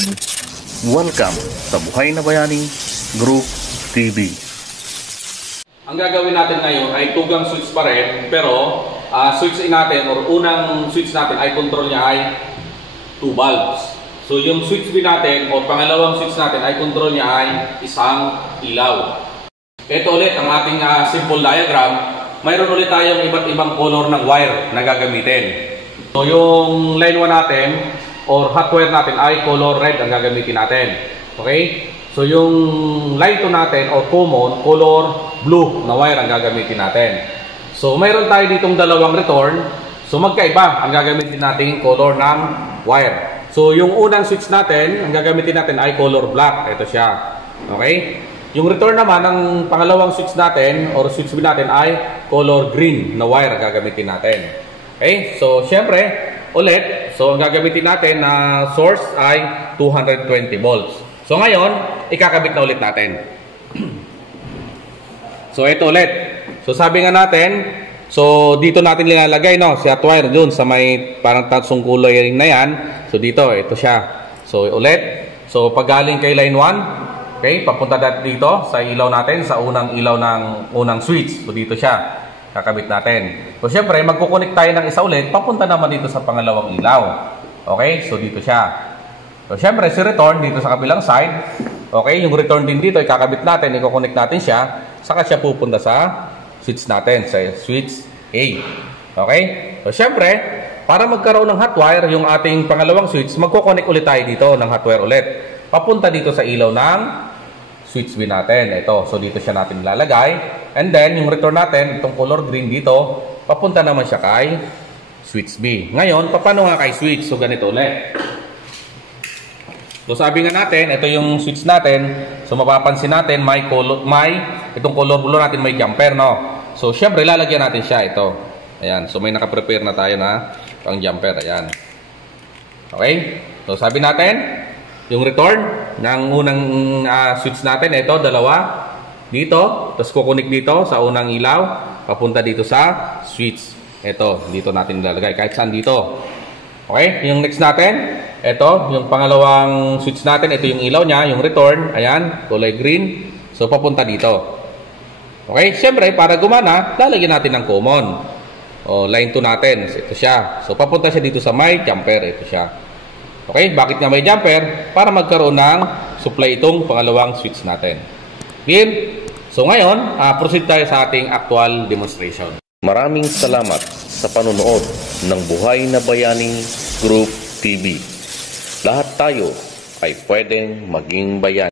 Welcome sa Buhay na Bayani Group TV. Ang gagawin natin ngayon ay tugang switch pa rin, pero switch natin or unang switch natin ay control niya ay 2 bulbs. So yung switch B natin o pangalawang switch natin ay control niya ay isang ilaw. Ito ulit ang ating simple diagram. Mayroon ulit tayong iba't ibang color ng wire na gagamitin. So yung line 1 natin or hot wire natin ay color red ang gagamitin natin. Okay? So yung line 2 natin or common, color blue na wire ang gagamitin natin. So mayroon tayo ditong dalawang return. So magkaiba ang gagamitin nating color ng wire. So yung unang switch natin, ang gagamitin natin ay color black. Ito siya. Okay? Yung return naman ng pangalawang switch natin or switch B natin ay color green na wire ang gagamitin natin. Okay? So syempre, ulit, so ang gagamitin natin na source ay 220 volts. So ngayon, ikakabit na ulit natin. So ito ulit. So sabi nga natin, so dito natin nilalagay no, si hot wire dun sa may parang tatsong kulay na yan. So dito, ito siya. So ulit, so pag galing kay line 1, okay, papunta natin dito sa ilaw natin, sa unang ilaw ng unang switch. So dito siya, kakabit natin. So syempre, magkukunik tayo ng isa ulit, papunta naman dito sa pangalawang ilaw. Okay, so dito siya. So syempre, si return dito sa kabilang side. Okay, yung return din dito, ikakabit natin, ikukunik natin siya, saka siya pupunta sa switch natin, sa switch A. Okay, so syempre, para magkaroon ng hot wire, yung ating pangalawang switch, magkukunik ulit tayo dito ng hot wire ulit. Papunta dito sa ilaw ng switch B natin. Ito. So, dito siya natin lalagay. And then, yung return natin, itong color green dito, papunta naman siya kay switch B. Ngayon, paano nga kay switch? So, ganito ulit. So, sabi nga natin, ito yung switch natin. So, mapapansin natin, itong color blue natin may jumper, no? So, syempre, lalagyan natin siya. Ito. Ayan. So, may nakaprepare na tayo na pang jumper. Ayan. Okay? So, sabi natin, yung return ng unang switch natin, ito, dalawa dito, tapos kukunik dito sa unang ilaw, papunta dito sa switch. Ito, dito natin nilalagay, kahit saan dito. Okay, yung next natin, ito, yung pangalawang switch natin, ito yung ilaw niya, yung return, ayan, kulay green, so papunta dito. Okay, syempre, para gumana, lalagyan natin ng common. O, line 2 natin, ito siya. So, papunta siya dito sa may jumper, ito siya. Okay, bakit nga may jumper? Para magkaroon ng supply itong pangalawang switch natin. Clear? So ngayon, proceed tayo sa ating actual demonstration. Maraming salamat sa panonood ng Buhay na Bayani Group TV. Lahat tayo ay pwedeng maging bayani.